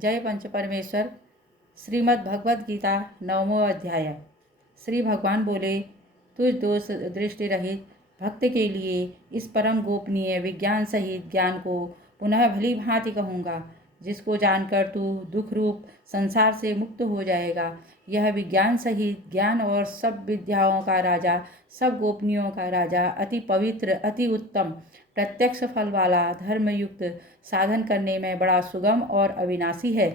जय पंच परमेश्वर। श्रीमद् भगवद गीता 9वां अध्याय। श्री भगवान बोले, तुझ दोष दृष्टि रहित भक्त के लिए इस परम गोपनीय विज्ञान सहित ज्ञान को पुनः भली भांति कहूँगा, जिसको जानकर तू दुख रूप संसार से मुक्त हो जाएगा। यह विज्ञान सहित ज्ञान और सब विद्याओं का राजा, सब गोपनीयों का राजा, अति पवित्र, अति उत्तम, प्रत्यक्ष फल वाला, धर्मयुक्त, साधन करने में बड़ा सुगम और अविनाशी है।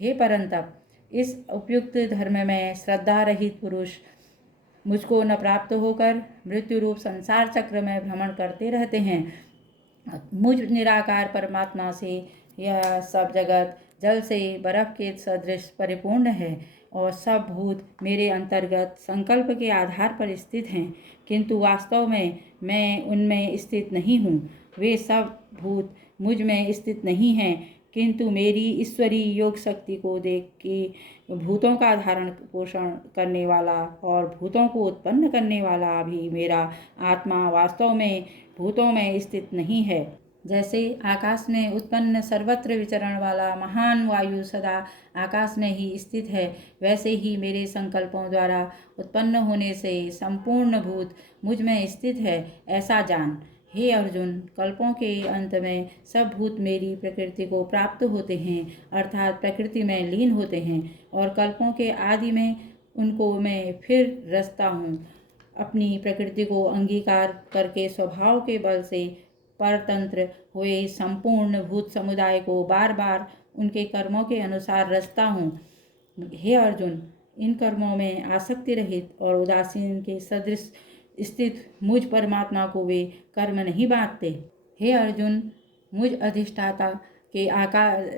हे परंतप, इस उपयुक्त धर्म में श्रद्धा रहित पुरुष मुझको न प्राप्त होकर मृत्यु रूप संसार चक्र में भ्रमण करते रहते हैं। मुझ निराकार परमात्मा से यह सब जगत जल से बर्फ के सदृश परिपूर्ण है और सब भूत मेरे अंतर्गत संकल्प के आधार पर स्थित हैं, किंतु वास्तव में मैं उनमें स्थित नहीं हूँ। वे सब भूत मुझ में स्थित नहीं हैं, किंतु मेरी ईश्वरी योग शक्ति को देख कि भूतों का धारण पोषण करने वाला और भूतों को उत्पन्न करने वाला भी मेरा आत्मा वास्तव में भूतों में स्थित नहीं है। जैसे आकाश में उत्पन्न सर्वत्र विचरण वाला महान वायु सदा आकाश में ही स्थित है, वैसे ही मेरे संकल्पों द्वारा उत्पन्न होने से संपूर्ण भूत मुझ में स्थित है, ऐसा जान। हे अर्जुन, कल्पों के अंत में सब भूत मेरी प्रकृति को प्राप्त होते हैं, अर्थात प्रकृति में लीन होते हैं, और कल्पों के आदि में उनको मैं फिर रचता हूँ। अपनी प्रकृति को अंगीकार करके स्वभाव के बल से परतंत्र हुए संपूर्ण भूत समुदाय को बार बार उनके कर्मों के अनुसार रचता हूँ। हे अर्जुन, इन कर्मों में आसक्ति रहित और उदासीन के सदृश स्थित मुझ परमात्मा को वे कर्म नहीं बांटते। हे अर्जुन, मुझ अधिष्ठाता के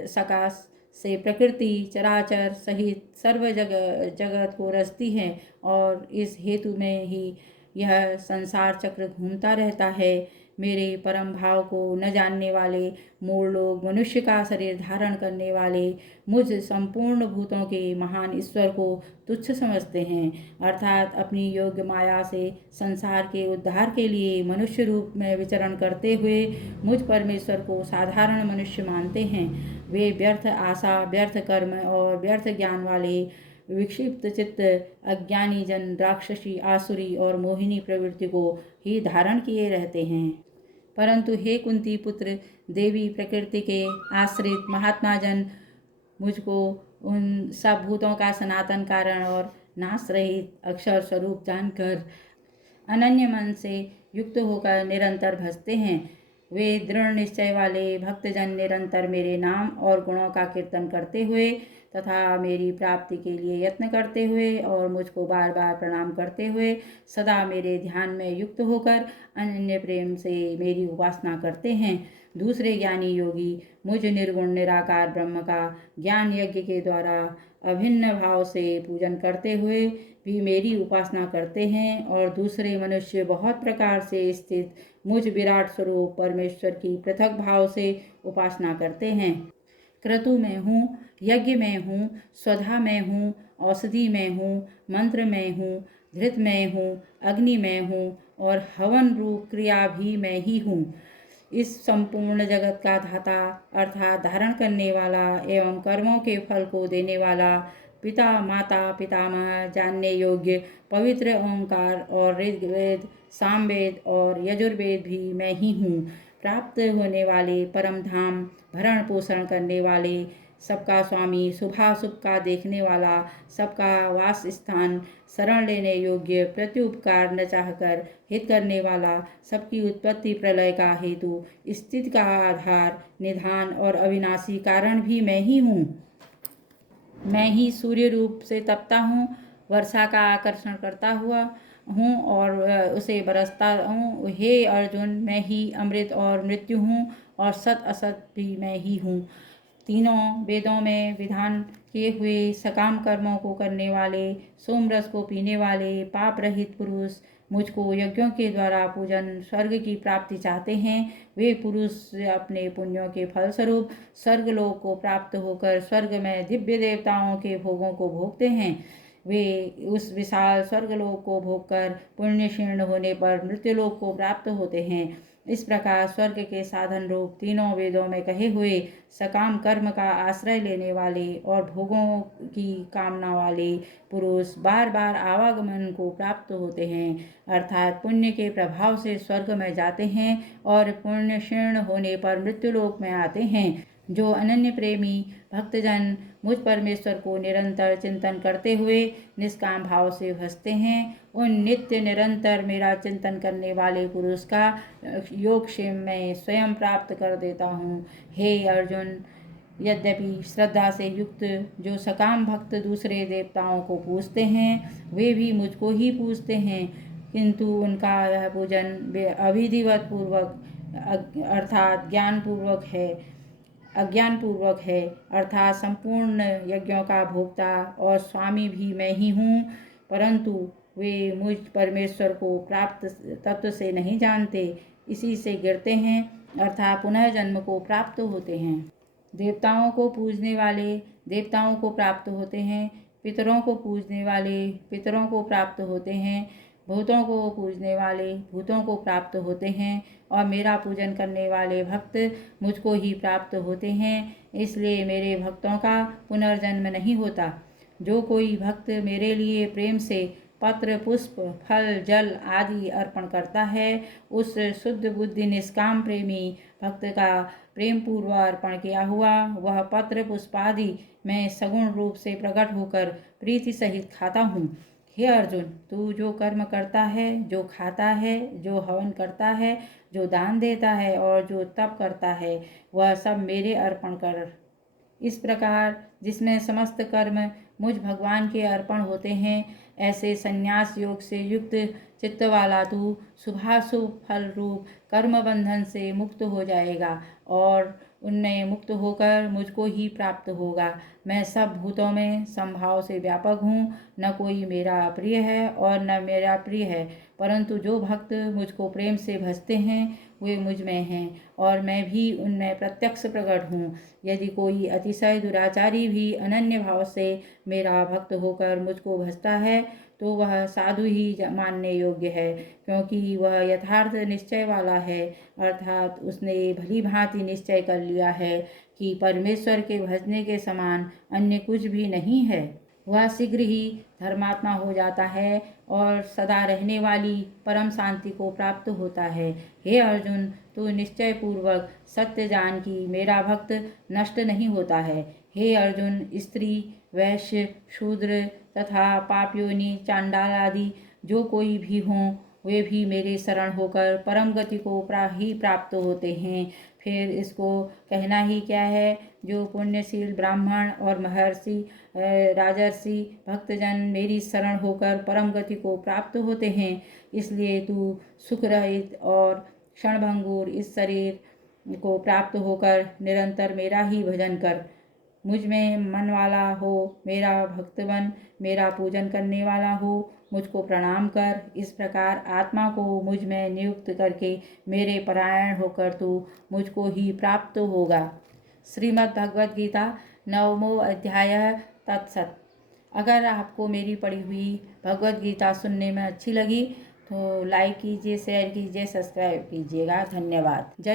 सकाश से प्रकृति चराचर सहित सर्व जगत को रचती है, और इस हेतु में ही यह संसार चक्र घूमता रहता है। मेरे परम भाव को न जानने वाले मूढ़ लोग मनुष्य का शरीर धारण करने वाले मुझ संपूर्ण भूतों के महान ईश्वर को तुच्छ समझते हैं, अर्थात अपनी योग्य माया से संसार के उद्धार के लिए मनुष्य रूप में विचरण करते हुए मुझ परमेश्वर को साधारण मनुष्य मानते हैं। वे व्यर्थ आशा, व्यर्थ कर्म और व्यर्थ ज्ञान वाले विक्षिप्त चित्त अज्ञानी जन राक्षसी, आसुरी और मोहिनी प्रवृत्ति को ही धारण किए रहते हैं। परंतु हे कुंती पुत्र देवी, प्रकृति के आश्रित महात्मा जन मुझको उन सब भूतों का सनातन कारण और नाश रहित अक्षर स्वरूप जानकर अनन्य मन से युक्त होकर निरंतर भजते हैं। वे दृढ़ निश्चय वाले भक्तजन निरंतर मेरे नाम और गुणों का कीर्तन करते हुए तथा मेरी प्राप्ति के लिए यत्न करते हुए और मुझको बार बार प्रणाम करते हुए सदा मेरे ध्यान में युक्त होकर अनन्य प्रेम से मेरी उपासना करते हैं। दूसरे ज्ञानी योगी मुझ निर्गुण निराकार ब्रह्म का ज्ञान यज्ञ के द्वारा अभिन्न भाव से पूजन करते हुए भी मेरी उपासना करते हैं, और दूसरे मनुष्य बहुत प्रकार से स्थित मुझ विराट स्वरूप परमेश्वर की पृथक भाव से उपासना करते हैं। क्रतु में हूँ, यज्ञ में हूँ, स्वधा में हूँ, औषधि में हूँ, मंत्र में हूँ, धृत में हूँ, अग्नि में हूँ, और हवन रूप क्रिया भी मैं ही हूँ। इस संपूर्ण जगत का धाता अर्थात धारण करने वाला एवं कर्मों के फल को देने वाला, पिता माता पितामह जानने योग्य पवित्र ओंकार और ऋग्वेद, सामवेद और यजुर्वेद भी मैं ही हूँ। प्राप्त होने वाले परम धाम, भरण पोषण करने वाले, सबका स्वामी, शुभाशुभ का देखने वाला, सबका वास स्थान, शरण लेने योग्य, प्रत्युपकार न चाहकर हित करने वाला, सबकी उत्पत्ति प्रलय का हेतु, स्थिति का आधार, निधान और अविनाशी कारण भी मैं ही हूँ। मैं ही सूर्य रूप से तपता हूँ, वर्षा का आकर्षण करता हुआ हूँ और उसे बरसता हूँ। हे अर्जुन, मैं ही अमृत और मृत्यु हूँ, और सत असत भी मैं ही हूँ। तीनों वेदों में विधान किए हुए सकाम कर्मों को करने वाले, सोमरस को पीने वाले, पाप रहित पुरुष मुझको यज्ञों के द्वारा पूजन स्वर्ग की प्राप्ति चाहते हैं। वे पुरुष अपने पुण्यों के फलस्वरूप स्वर्गलोक को प्राप्त होकर स्वर्ग में दिव्य देवताओं के भोगों को भोगते हैं। वे उस विशाल स्वर्गलोक को भोगकर पुण्य क्षीर्ण होने पर मृत्युलोक को प्राप्त होते हैं। इस प्रकार स्वर्ग के साधन रूप तीनों वेदों में कहे हुए सकाम कर्म का आश्रय लेने वाले और भोगों की कामना वाले पुरुष बार बार आवागमन को प्राप्त होते हैं, अर्थात पुण्य के प्रभाव से स्वर्ग में जाते हैं और पुण्य क्षीण होने पर मृत्युलोक में आते हैं। जो अनन्य प्रेमी भक्तजन मुझ परमेश्वर को निरंतर चिंतन करते हुए निष्काम भाव से भजते हैं, उन नित्य निरंतर मेरा चिंतन करने वाले पुरुष का योगक्षेम मैं स्वयं प्राप्त कर देता हूँ। हे अर्जुन, यद्यपि श्रद्धा से युक्त जो सकाम भक्त दूसरे देवताओं को पूजते हैं वे भी मुझको ही पूजते हैं, किंतु उनका यह पूजन अविधिवत पूर्वक अर्थात अज्ञानपूर्वक है, अर्थात संपूर्ण यज्ञों का भोक्ता और स्वामी भी मैं ही हूँ, परंतु वे मुझ परमेश्वर को प्राप्त तत्व से नहीं जानते, इसी से गिरते हैं अर्थात पुनः जन्म को प्राप्त होते हैं। देवताओं को पूजने वाले देवताओं को प्राप्त होते हैं, पितरों को पूजने वाले पितरों को प्राप्त होते हैं, भूतों को पूजने वाले भूतों को प्राप्त होते हैं और मेरा पूजन करने वाले भक्त मुझको ही प्राप्त होते हैं। इसलिए मेरे भक्तों का पुनर्जन्म नहीं होता। जो कोई भक्त मेरे लिए प्रेम से पत्र पुष्प फल जल आदि अर्पण करता है, उस शुद्ध बुद्धि निष्काम प्रेमी भक्त का प्रेम पूर्वक अर्पण किया हुआ वह पत्र पुष्प आदि मैं सगुण रूप से प्रकट होकर प्रीति सहित खाता हूँ। हे अर्जुन, तू जो कर्म करता है, जो खाता है, जो हवन करता है, जो दान देता है और जो तप करता है, वह सब मेरे अर्पण कर। इस प्रकार जिसमें समस्त कर्म मुझ भगवान के अर्पण होते हैं, ऐसे संन्यास योग से युक्त चित्त वाला तू शुभाशुभ फल रूप कर्म बंधन से मुक्त हो जाएगा और उनमें मुक्त होकर मुझको ही प्राप्त होगा। मैं सब भूतों में समभाव से व्यापक हूँ, न कोई मेरा अप्रिय है और न मेरा प्रिय है, परंतु जो भक्त मुझको प्रेम से भजते हैं वे मुझ में हैं और मैं भी उनमें प्रत्यक्ष प्रकट हूँ। यदि कोई अतिशय दुराचारी भी अनन्य भाव से मेरा भक्त होकर मुझको भजता है तो वह साधु ही मानने योग्य है, क्योंकि वह यथार्थ निश्चय वाला है, अर्थात उसने भली भांति निश्चय कर लिया है कि परमेश्वर के भजने के समान अन्य कुछ भी नहीं है। वह शीघ्र ही धर्मात्मा हो जाता है और सदा रहने वाली परम शांति को प्राप्त होता है। हे अर्जुन, तू निश्चय पूर्वक सत्य जान कि मेरा भक्त नष्ट नहीं होता है। हे अर्जुन, स्त्री वैश्य शूद्र तथा पापयोनि चांडाल आदि जो कोई भी हों वे भी मेरे शरण होकर परम गति को ही प्राप्त होते हैं। फिर इसको कहना ही क्या है, जो पुण्यशील ब्राह्मण और महर्षि राजर्षि भक्तजन मेरी शरण होकर परम गति को प्राप्त होते हैं। इसलिए तू सुख रहित और क्षणभंगुर इस शरीर को प्राप्त होकर निरंतर मेरा ही भजन कर। मुझ में मन वाला हो, मेरा भक्त बन, मेरा पूजन करने वाला हो, मुझको प्रणाम कर। इस प्रकार आत्मा को मुझ में नियुक्त करके मेरे परायण होकर तू मुझको ही प्राप्त होगा। श्रीमद् भगवद गीता 9वां अध्याय तत्सत। अगर आपको मेरी पढ़ी हुई भगवद गीता सुनने में अच्छी लगी तो लाइक कीजिए, शेयर कीजिए, सब्सक्राइब कीजिएगा। धन्यवाद। जय